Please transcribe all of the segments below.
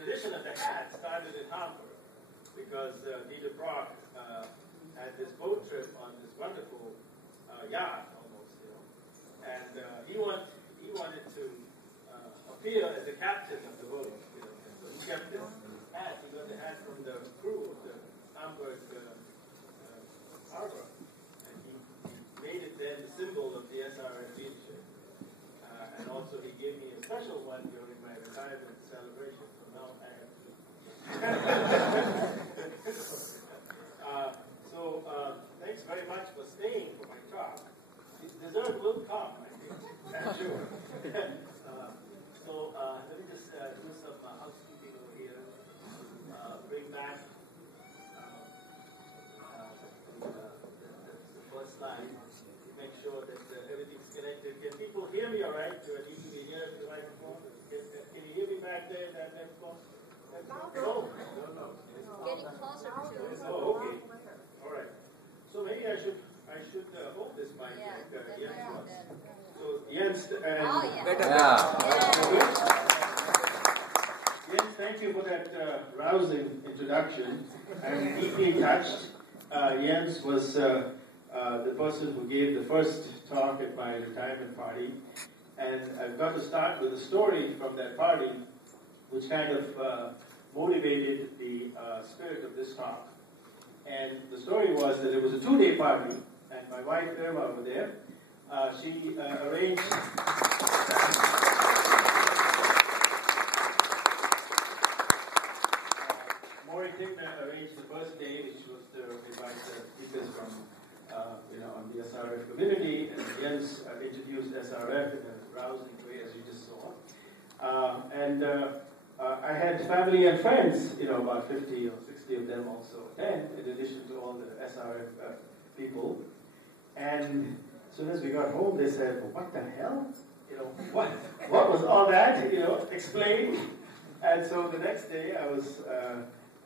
tradition of the hat started in Hamburg because Dieter Brock had this boat trip on this wonderful yacht, almost, you know, and he wanted to appear as the captain of the boat, you know, and so he kept this hat. He got the hat from the crew of the Hamburg harbor, and he made it then the symbol of the SRF leadership. And also he gave me a special one during my retirement celebration, so now I have two. Thanks very much for staying for my talk. Dessert will come, I think, I'm sure. Let me just do some housekeeping over here. Bring back the first slide. Make sure that everything's connected. Can people hear me all right? Do I need to be near the microphone? Can you hear me back there in that microphone? No. Getting closer to it. Oh, okay. All right. So maybe I should hold this mic like Jens was. So Jens Jens, thank you for that rousing introduction. I'm deeply touched. Jens was the person who gave the first talk at my retirement party, and I've got to start with a story from that party, which kind of motivated the spirit of this talk. And the story was that it was a 2-day party, and my wife Irma over there, she arranged. Maury Tigner arranged the first day, which was to invite speakers from on the SRF community, and Jens introduced SRF in a rousing way, as you just saw. I had family and friends, about 50 or 60 of them also attend, in addition to all the SRF people. And as soon as we got home, they said, well, what the hell? What was all that? Explain. And so the next day, I was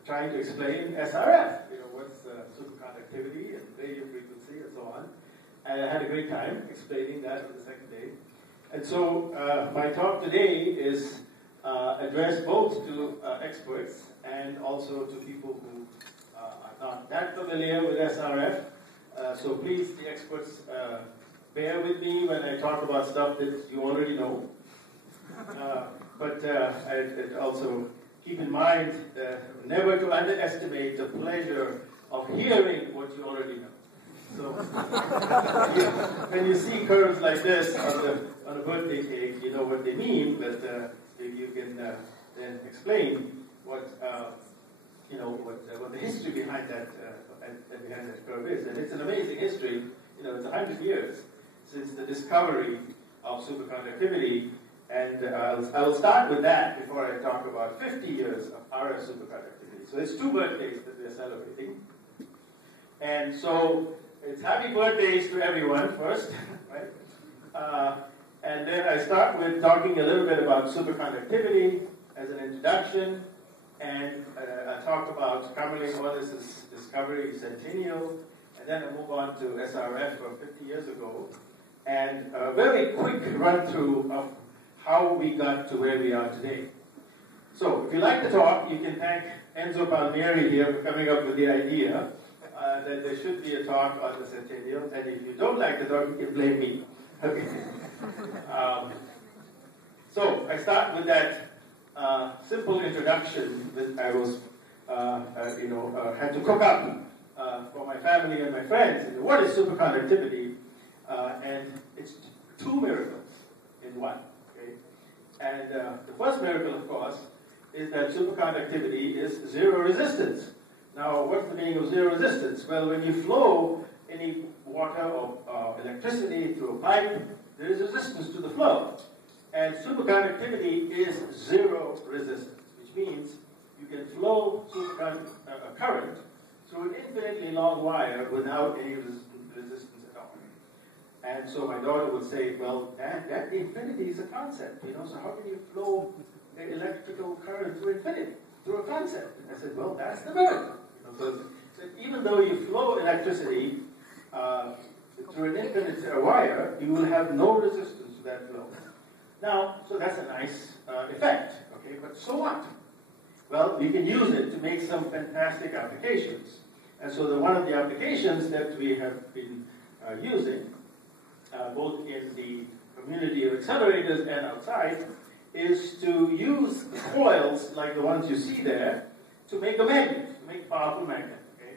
trying to explain SRF, what's superconductivity and radio frequency and so on. And I had a great time explaining that on the second day. And so my talk today is addressed both to experts and also to people who are not that familiar with SRF. So please, the experts, bear with me when I talk about stuff that you already know. But I'd also keep in mind never to underestimate the pleasure of hearing what you already know. So when you see curves like this on a birthday cake, you know what they mean, but you can then explain what the history behind that curve is. And it's an amazing history. It's 100 years since the discovery of superconductivity. And I will start with that before I talk about 50 years of RF superconductivity. So it's 2 birthdays that we're celebrating. And so it's happy birthdays to everyone first, right? And then I start with talking a little bit about superconductivity as an introduction. And I talk about Caroline Wallace's discovery, centennial. And then I move on to SRF from 50 years ago. And a very quick run-through of how we got to where we are today. So, if you like the talk, you can thank Enzo Palmieri here for coming up with the idea that there should be a talk on the centennial, and if you don't like the talk, you can blame me. Okay. So, I start with that simple introduction that I was, had to cook up for my family and my friends. What is superconductivity? And it's 2 miracles in one. And the first miracle, of course, is that superconductivity is zero resistance. Now, what's the meaning of zero resistance? Well, when you flow any water or electricity through a pipe, there is resistance to the flow. And superconductivity is zero resistance, which means you can flow a current through an infinitely long wire without any resistance at all. And so my daughter would say, well, that infinity is a concept, so how can you flow the electrical current through infinity, through a concept? And I said, well, that's the miracle. So even though you flow electricity through an infinite wire, you will have no resistance to that flow. Now, so that's a nice effect, okay, but so what? Well, we can use it to make some fantastic applications. And so one of the applications that we have been using, both in the community of accelerators and outside, is to use coils like the ones you see there to make a magnet, to make a powerful magnet. Okay?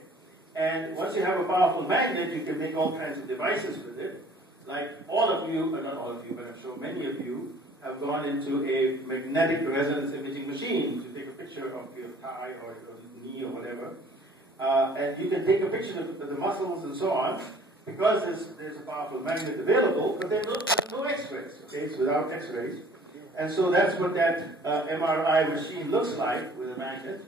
And once you have a powerful magnet, you can make all kinds of devices with it. Like all of you, not all of you, but I'm sure many of you, have gone into a magnetic resonance imaging machine to take a picture of your thigh or your knee or whatever. And you can take a picture of the muscles and so on, because there's a powerful magnet available, but there's no X-rays. Okay, it's without X-rays. And so that's what that MRI machine looks like with a magnet.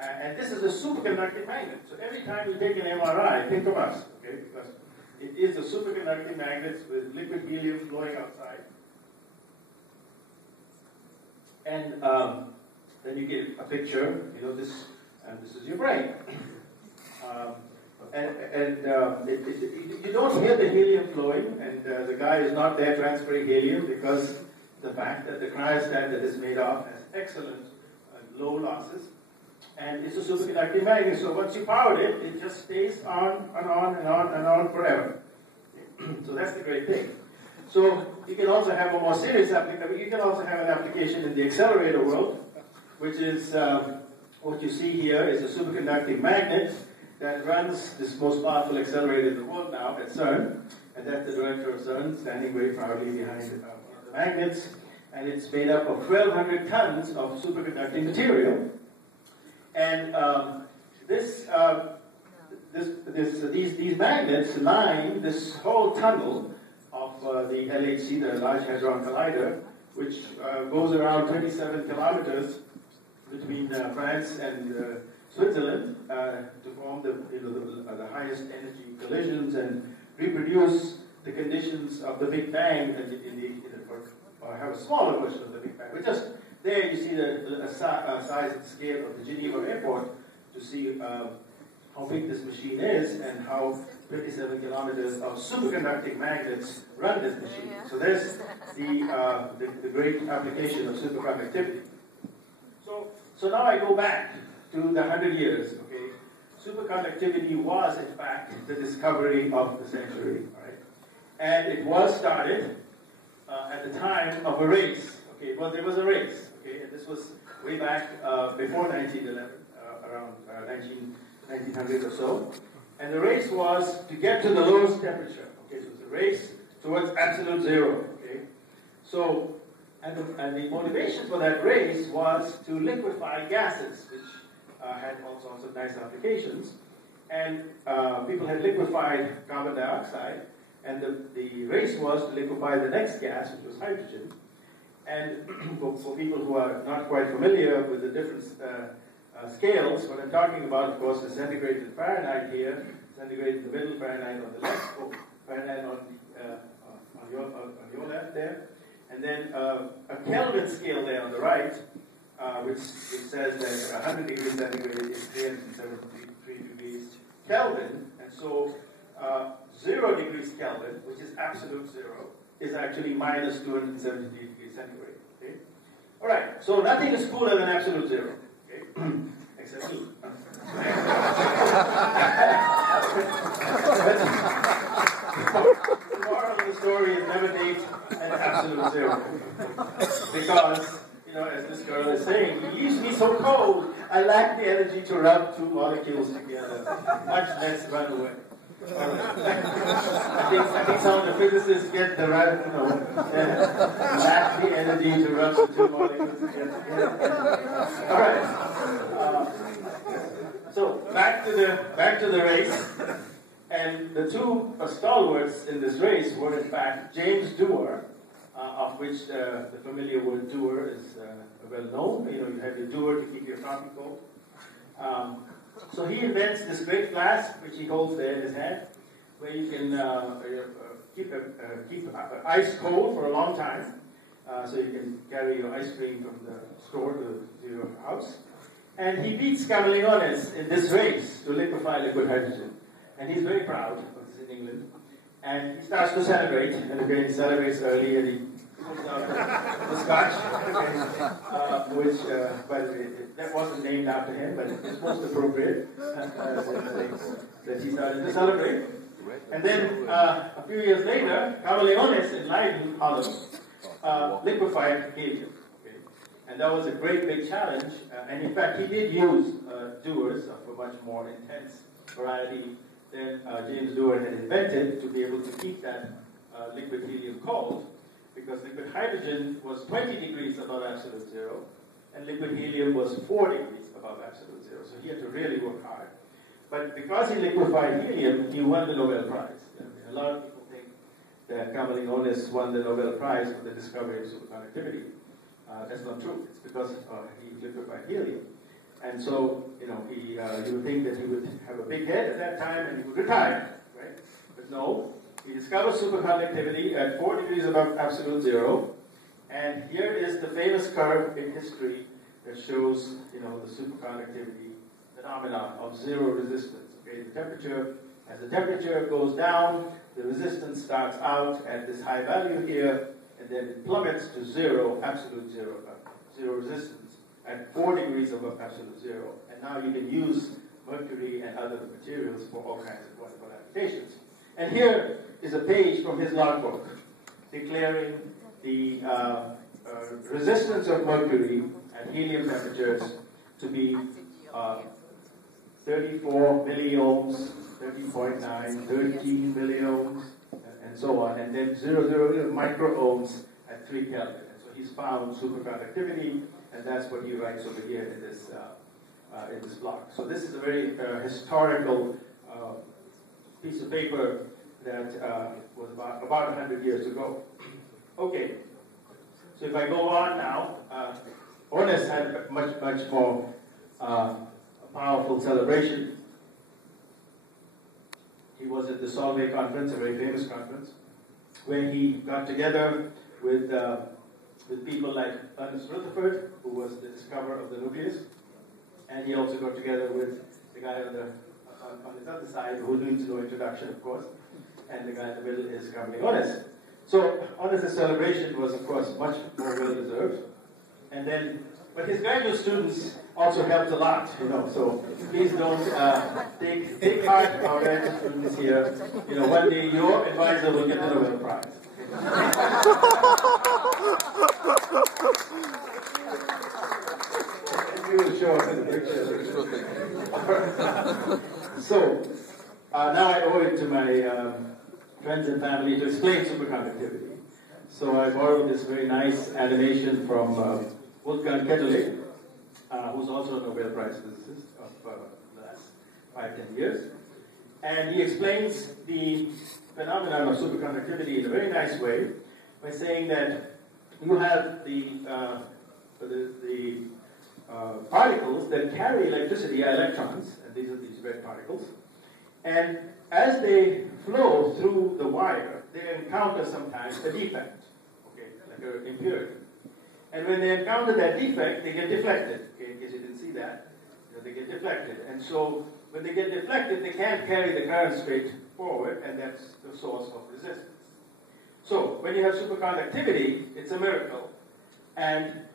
And this is a superconducting magnet. So every time you take an MRI, think of us, okay? Because it is a superconducting magnet with liquid helium flowing outside. And then you get a picture, this is your brain. You don't hear the helium flowing, and the guy is not there transferring helium, because the fact that the cryostat that is made of has excellent low losses, and it's a superconducting magnet. So once you powered it, it just stays on and on and on and on forever. So that's the great thing. So you can also have a more serious application. You can also have an application in the accelerator world, which is what you see here is a superconducting magnet that runs this most powerful accelerator in the world now at CERN, and that's the director of CERN standing very proudly behind the magnets, and it's made up of 1,200 tons of superconducting material. And these magnets line this whole tunnel of the LHC, the Large Hadron Collider, which goes around 27 kilometers between France and Switzerland to form the highest energy collisions and reproduce the conditions of the Big Bang or have a smaller version of the Big Bang. But just there you see the size and scale of the Geneva airport to see how big this machine is and how 27 kilometers of superconducting magnets run this machine. So there's the great application of superconductivity. So now I go back to the 100 years. Okay, superconductivity was in fact the discovery of the century, right? And it was started at the time of a race. Okay, well there was a race. Okay, and this was way back before 1911, around 1900 or so. And the race was to get to the lowest temperature. Okay, so it's a race towards absolute zero. Okay, so and the motivation for that race was to liquefy gases, which had all sorts of nice applications. And people had liquefied carbon dioxide, and the race was to liquefy the next gas, which was hydrogen. And for people who are not quite familiar with the different scales, what I'm talking about, of course, is centigrade and Fahrenheit here, centigrade in the middle, Fahrenheit on the left, Fahrenheit on your left there, and then a Kelvin scale there on the right, which says that 100 degrees centigrade is 373 degrees Kelvin, and so 0 degrees Kelvin, which is absolute zero, is actually minus 270 degrees centigrade. Okay? All right, so nothing is cooler than absolute zero. Okay? Except me. The moral of the story is never date an absolute zero. Because, as this girl is saying, he leaves me so cold, I lack the energy to rub two molecules together, much less run away. I think some of the physicists get the right, lack the energy to rub the two molecules together. All right. So back to the race, and the two stalwarts in this race were in fact James Dewar, of which the familiar word Dewar is well known. You have your Dewar to keep your coffee cold. So he invents this great flask, which he holds there in his hand, where you can keep ice cold for a long time. So you can carry your ice cream from the store to your house. And he beats Camaleones in this race to liquefy liquid hydrogen. And he's very proud, because he's in England. And he starts to celebrate, and again he celebrates early, and he the Scotch, which, by the way, that wasn't named after him, but it's most appropriate that he started to celebrate. And then a few years later, Cavalleones in Leiden, Holland, liquefied helium. Okay? And that was a great big challenge. And in fact, he did use dewars of a much more intense variety than James Dewar had invented to be able to keep that liquid helium cold, because liquid hydrogen was 20 degrees above absolute zero, and liquid helium was 4 degrees above absolute zero. So he had to really work hard. But because he liquefied helium, he won the Nobel Prize. A lot of people think that Cavalleones won the Nobel Prize for the discovery of superconductivity. That's not true. It's because he liquefied helium. And so, you would think that he would have a big head at that time and he would retire, right? But no, he discovered superconductivity at 4 degrees above absolute zero. And here is the famous curve in history that shows, the superconductivity phenomenon of zero resistance. Okay, as the temperature goes down, the resistance starts out at this high value here, and then it plummets to zero, absolute zero, zero resistance at 4 degrees above absolute zero. And now you can use mercury and other materials for all kinds of wonderful applications. And here is a page from his logbook declaring the resistance of mercury at helium temperatures to be 34 milliohms, 30.9, 13 milliohms, and so on, and then 0.00 microohms at 3 Kelvin. And so he's found superconductivity, and that's what he writes over here in this block. So this is a very historical piece of paper that was about 100 years ago. Okay, so if I go on now, Onnes had a much more powerful celebration. He was at the Solvay conference, a very famous conference, where he got together with people like Ernest Rutherford, who was the discoverer of the nucleus, and he also got together with the guy on his other side, who needs no introduction, of course, and the guy in the middle is Cavalleones. So Onnes' celebration was, of course, much more well-deserved. And then, but his graduate students also helped a lot, so please don't take heart, our graduate students here. One day your advisor will get the Nobel Prize. You will show us in the picture. So, now I owe it to my friends and family to explain superconductivity. So I borrowed this very nice animation from Wolfgang Ketteling, who's also a Nobel Prize physicist of the last 5-10 years. And he explains the phenomenon of superconductivity in a very nice way by saying that you have the particles that carry electricity, electrons, and these are these red particles, and as they flow through the wire, they encounter sometimes a defect, okay, like an impurity. And when they encounter that defect, they get deflected. Okay, in case you didn't see that, they get deflected. And so when they get deflected, they can't carry the current straight forward, and that's the source of resistance. So when you have superconductivity, it's a miracle. And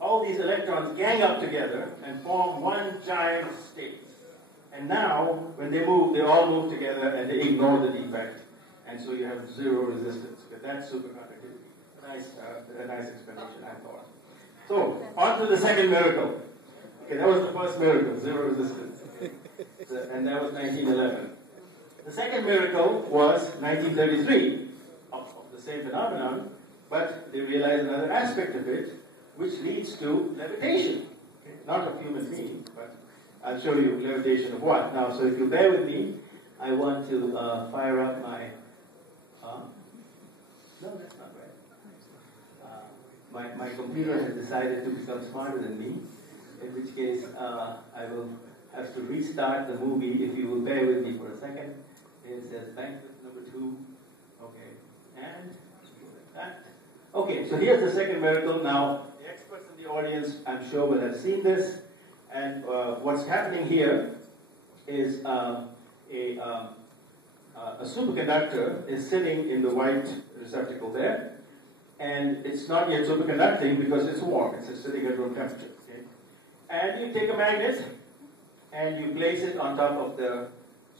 all these electrons gang up together and form one giant state. And now, when they move, they all move together and they ignore the defect. And so you have zero resistance. But that's superconductivity. A nice explanation, I thought. So, on to the second miracle. Okay, that was the first miracle, zero resistance. And that was 1911. The second miracle was 1933 of the same phenomenon, but they realized another aspect of it, which leads to levitation. Okay? Not of human beings, but I'll show you levitation of what. Now, so if you bear with me, I want to fire up my... no, that's not right. My computer has decided to become smarter than me, in which case I will have to restart the movie if you will bear with me for a second. It says Banquet number 2. Okay, and that. Okay, so here's the second miracle. Now, the experts in the audience, I'm sure, will have seen this. And what's happening here is a superconductor is sitting in the white receptacle there, and it's not yet superconducting because it's warm. It's sitting at room temperature. Okay? And you take a magnet and you place it on top of the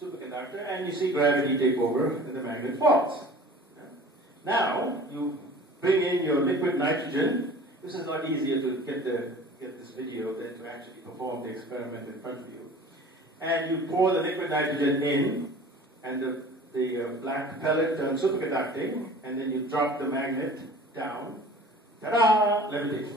superconductor, and you see gravity take over, and the magnet falls. Yeah? Now you bring in your liquid nitrogen. This is a lot easier to get this video than to actually perform the experiment in front of you. And you pour the liquid nitrogen in, and the black pellet turns superconducting, and then you drop the magnet down. Ta-da! Levitation.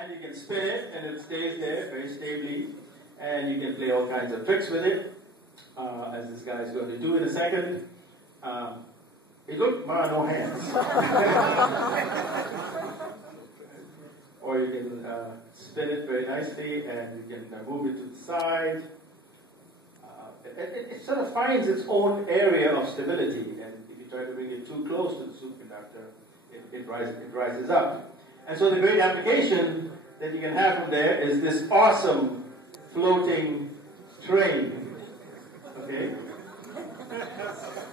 And you can spin it, and it stays there very stably, and you can play all kinds of tricks with it, as this guy is going to do in a second. No hands. Or you can spin it very nicely, and you can move it to the side. It sort of finds its own area of stability, and if you try to bring it too close to the superconductor, it rises up. And so the great application that you can have from there is this awesome floating train. Okay?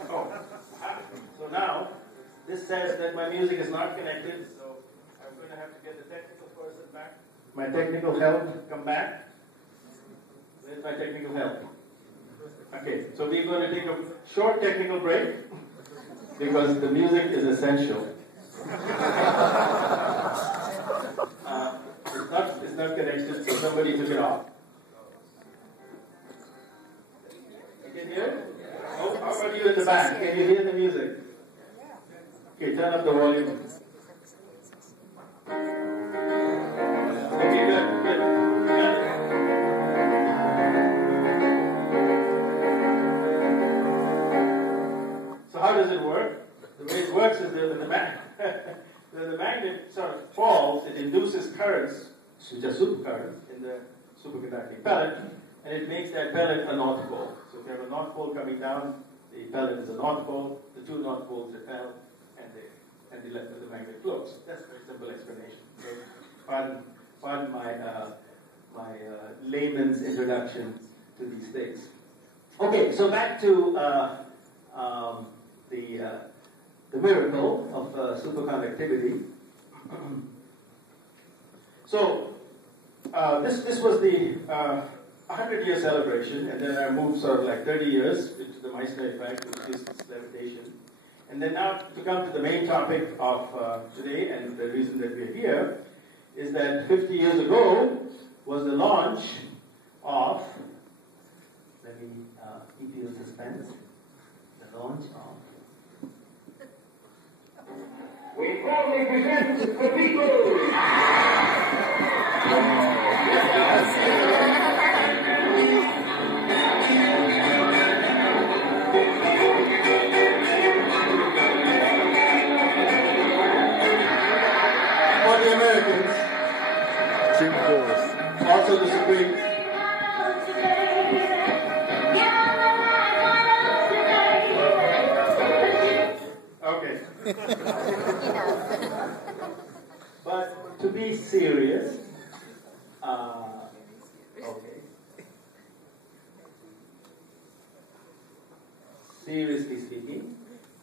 Oh. So now, this says that my music is not connected, so I'm going to have to get the technical person back. My technical help, come back. Where's my technical help? Okay, so we're going to take a short technical break because the music is essential. It's not connected, so somebody took it off. You can hear it? Oh, how about you in the back? Can you hear the music? Okay, turn up the volume. Okay, good, good. So how does it work? The way it works is that when the magnet sort of falls, it induces currents, which are supercurrents, in the superconducting pellet, and it makes that pellet a north pole. So if you have a north pole coming down, the pellet is a north pole, the two north poles repel, and the magnet floats. That's a very simple explanation. So pardon my layman's introduction to these things. Okay, so back to the miracle of superconductivity. So this was the 100-year celebration, and then I moved sort of like 30 years into the Meissner effect, which is levitation. And then now to come to the main topic of today, and the reason that we're here, is that 50 years ago was the launch of, let me keep you in suspense, the launch of, we proudly present the people. For the Americans, also the Supremes. Okay. But to be serious, okay. Seriously speaking,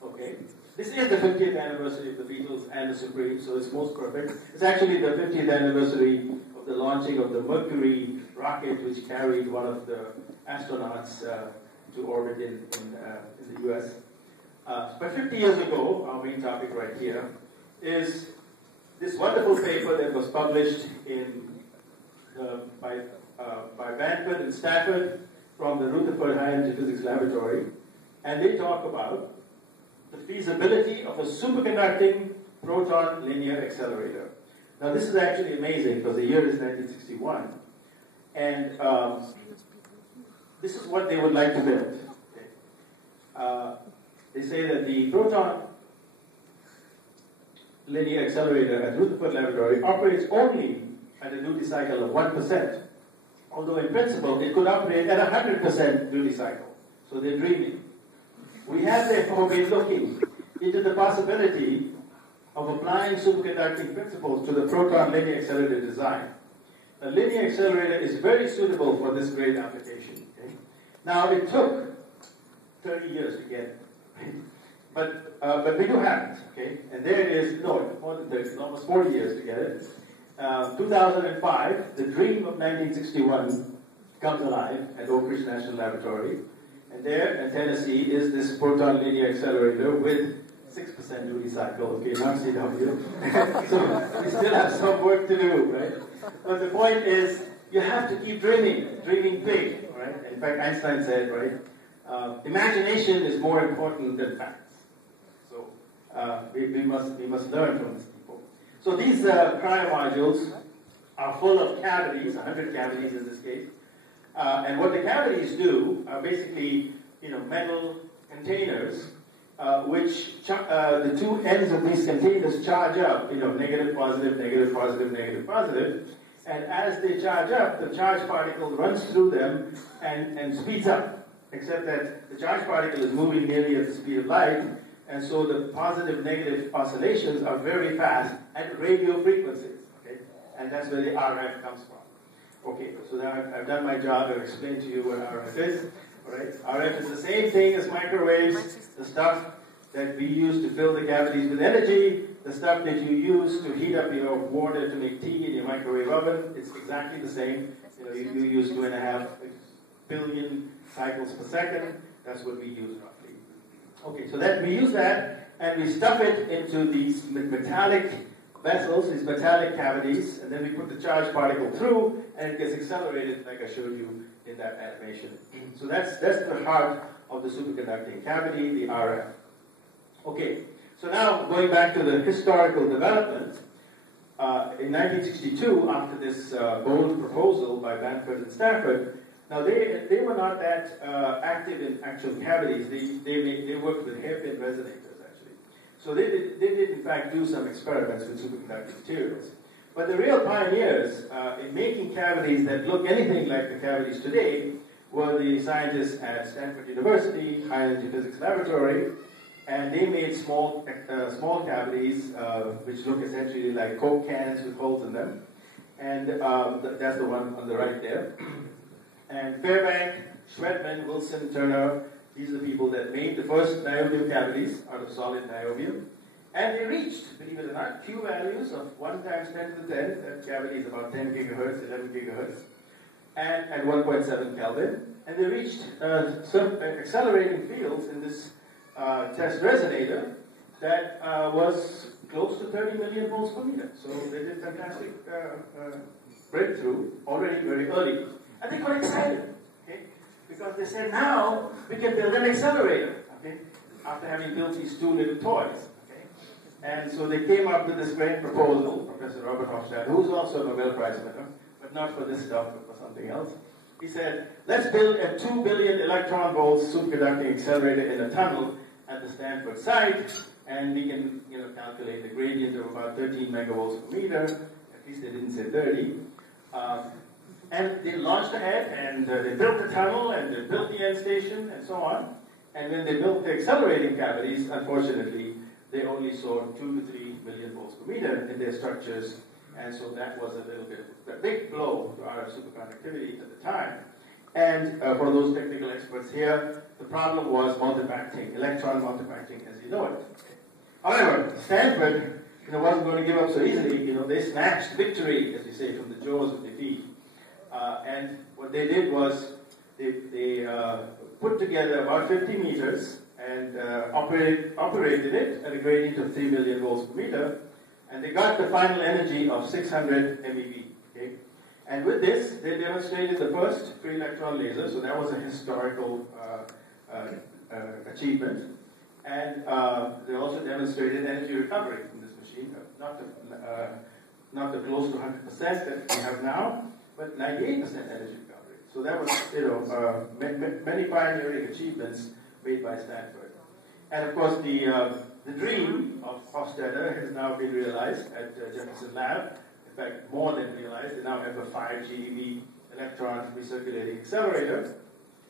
okay. This is the 50th anniversary of the Beatles and the Supremes, so it's most perfect. It's actually the 50th anniversary of the launching of the Mercury rocket, which carried one of the astronauts to orbit in the US. But 50 years ago, our main topic right here is this wonderful paper that was published by Banquet and Stafford from the Rutherford High Energy Physics Laboratory, and they talk about the feasibility of a superconducting proton linear accelerator. Now this is actually amazing because the year is 1961, and this is what they would like to build. Okay. They say that the proton linear accelerator at Rutherford Laboratory operates only at a duty cycle of 1%, although in principle it could operate at 100% duty cycle. So they're dreaming. We have therefore been looking into the possibility of applying superconducting principles to the proton linear accelerator design. A linear accelerator is very suitable for this great application. Okay? Now, it took 30 years to get it. But we do have it, okay? And there it is, no, more than 30, almost 40 years to get it. 2005, the dream of 1961 comes alive at Oak Ridge National Laboratory. And there in Tennessee is this proton linear accelerator with 6% duty cycle, okay, not CW. So we still have some work to do, right? But the point is, you have to keep dreaming big, right? In fact, Einstein said, right, imagination is more important than facts. So we must learn from these people. So these cryo modules are full of cavities, 100 cavities in this case. And what the cavities do are basically, metal containers, which the two ends of these containers charge up, negative, positive, negative, positive, negative, positive. And as they charge up, the charged particle runs through them and speeds up. Except that the charged particle is moving nearly at the speed of light, and so the positive-negative oscillations are very fast at radio frequencies. Okay? And that's where the RF comes from. Okay, so now I've done my job. I've explained to you what RF is. All right? RF is the same thing as microwaves, the stuff that we use to fill the cavities with energy, the stuff that you use to heat up your water to make tea in your microwave oven. It's exactly the same. You use 2.5 billion cycles per second. That's what we use roughly. Okay, so that we use that and we stuff it into these metallic vessels, these metallic cavities, and then we put the charged particle through, and it gets accelerated, like I showed you in that animation. So that's the heart of the superconducting cavity, the RF. Okay, so now going back to the historical development, in 1962, after this bold proposal by Banquet and Stanford, now they were not that active in actual cavities. They worked with hairpin resonators actually. So they did in fact do some experiments with superconducting materials. But the real pioneers in making cavities that look anything like the cavities today were the scientists at Stanford University, High Energy Physics Laboratory, and they made small cavities which look essentially like Coke cans with holes in them. And that's the one on the right there. And Fairbank, Schwedman, Wilson, Turner, these are the people that made the first niobium cavities out of solid niobium. And they reached, believe it or not, Q values of 1 times 10 to the 10, that cavity is about 10 gigahertz, 11 gigahertz, and at 1.7 Kelvin. And they reached some accelerating fields in this test resonator that was close to 30 million volts per meter. So they did fantastic breakthrough already very early. And they got excited, okay? Because they said, now we can build an accelerator, okay? After having built these two little toys, okay? And so they came up with this great proposal, Professor Robert Hofstadter, who's also a Nobel Prize winner, but not for this stuff, but for something else. He said, let's build a 2 billion electron volts superconducting accelerator in a tunnel at the Stanford site, and we can, calculate the gradient of about 13 megavolts per meter. At least they didn't say 30. And they launched ahead, and they built the tunnel, and they built the end station, and so on. And when they built the accelerating cavities, unfortunately, they only saw 2 to 3 million volts per meter in their structures. And so that was a little bit of a big blow to our superconductivity at the time. And for those technical experts here, the problem was multipacting, electron multipacting as you know it. However, Stanford wasn't going to give up so easily. They snatched victory, as we say, from the jaws of defeat. And what they did was they put together about 50 meters and operated it at a gradient of 3 million volts per meter, and they got the final energy of 600 MeV. Okay? And with this, they demonstrated the first free electron laser, so that was a historical achievement. And they also demonstrated energy recovery from this machine, not the close to 100% that we have now, but 98% energy recovery. So that was, many pioneering achievements made by Stanford. And of course, the dream of Hofstadter has now been realized at Jefferson Lab. In fact, more than realized. They now have a 5 GeV electron recirculating accelerator.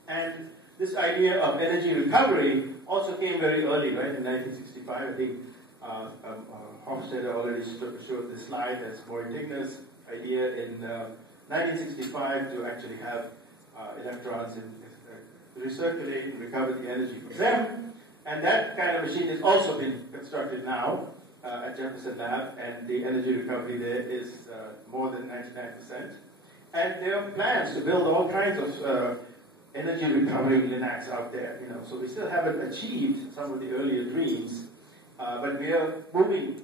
And this idea of energy recovery also came very early, right? In 1965, I think Hofstadter already showed this slide. That's Morittigner's idea in 1965 to actually have electrons recirculate and recover the energy from them. And that kind of machine has also been constructed now at Jefferson Lab, and the energy recovery there is more than 99%. And there are plans to build all kinds of energy recovery linacs out there. So we still haven't achieved some of the earlier dreams, but we are moving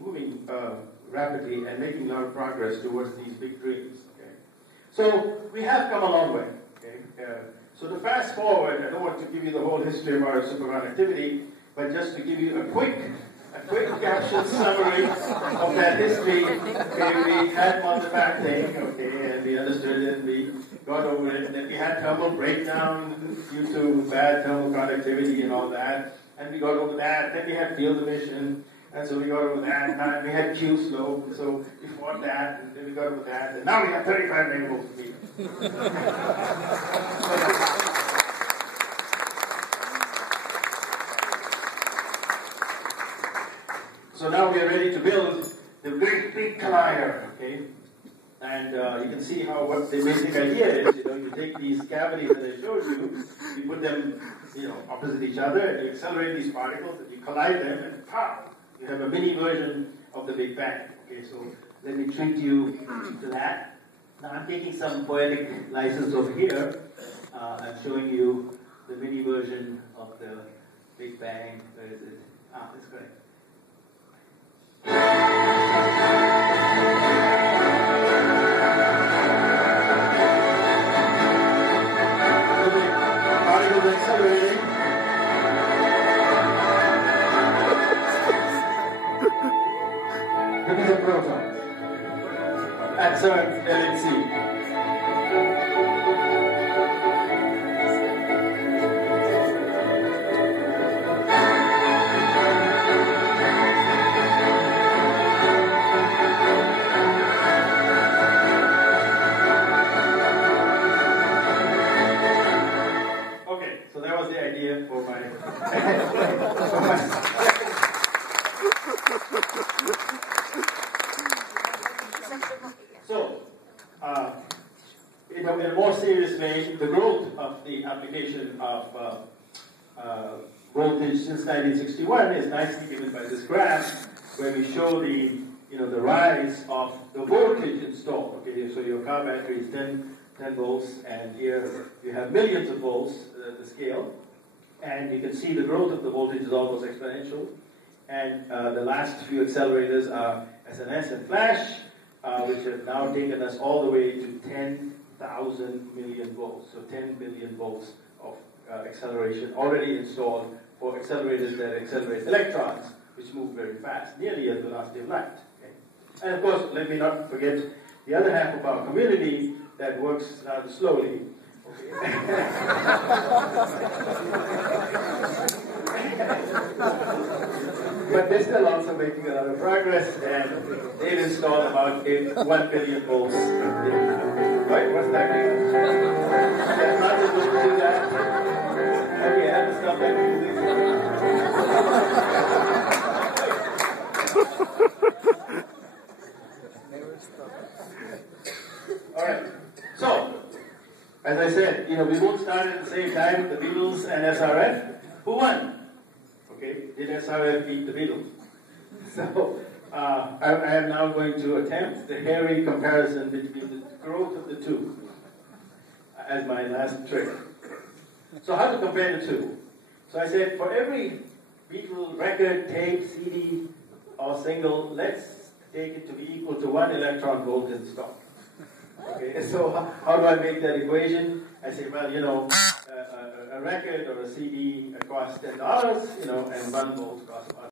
rapidly and making a lot of progress towards these big dreams. Okay? So we have come a long way. Okay? So to fast forward, I don't want to give you the whole history of our superconductivity, but just to give you a quick caption summary of that history. Okay, we had multi-factoring, okay, and we understood it, and we got over it, and then we had thermal breakdown due to bad thermal conductivity and all that, and we got over that. Then we had field emission, and so we got over that, and we had Q slope, and so we fought that, and then we got over that, and now we have 35 megavolts per meter. So now we are ready to build the great big collider, okay? And you can see what the basic idea is. You take these cavities that I showed you, you put them, opposite each other, and you accelerate these particles, and you collide them, and pow! You have a mini version of the Big Bang. Okay, so let me treat you to that. Now I'm taking some poetic license over here. I'm showing you the mini version of the Big Bang. Where is it? That's correct. Particles accelerating. Look at the protons. At certain LHC. So, in a more serious way, the growth of the application of voltage since 1961 is nicely given by this graph, where we show the rise of the voltage installed. Okay, so your car battery is 10 volts, and here you have millions of volts, the scale, and you can see the growth of the voltage is almost exponential. And the last few accelerators are SNS and Flash, which have now taken us all the way to 10,000 million volts, so 10 billion volts of acceleration already installed for accelerators that accelerate electrons, which move very fast, nearly at the velocity of light. Okay? And of course, let me not forget the other half of our community that works rather slowly. Okay. But they're still also making a lot of progress, and they've installed about 1 billion volts. Right? What's that? That's not able to do that. Okay, I have to stop that. All right. So, as I said, we both started at the same time, the Beatles and SRF. Who won? Okay, did SRF beat the Beatles? So, I am now going to attempt the hairy comparison between the growth of the two as my last trick. So how to compare the two? So I said, for every Beatle record, tape, CD, or single, let's take it to be equal to 1 electron volt in stock. Okay, so how do I make that equation? I say, well, a record or a CD costs $10, and 1 volt costs about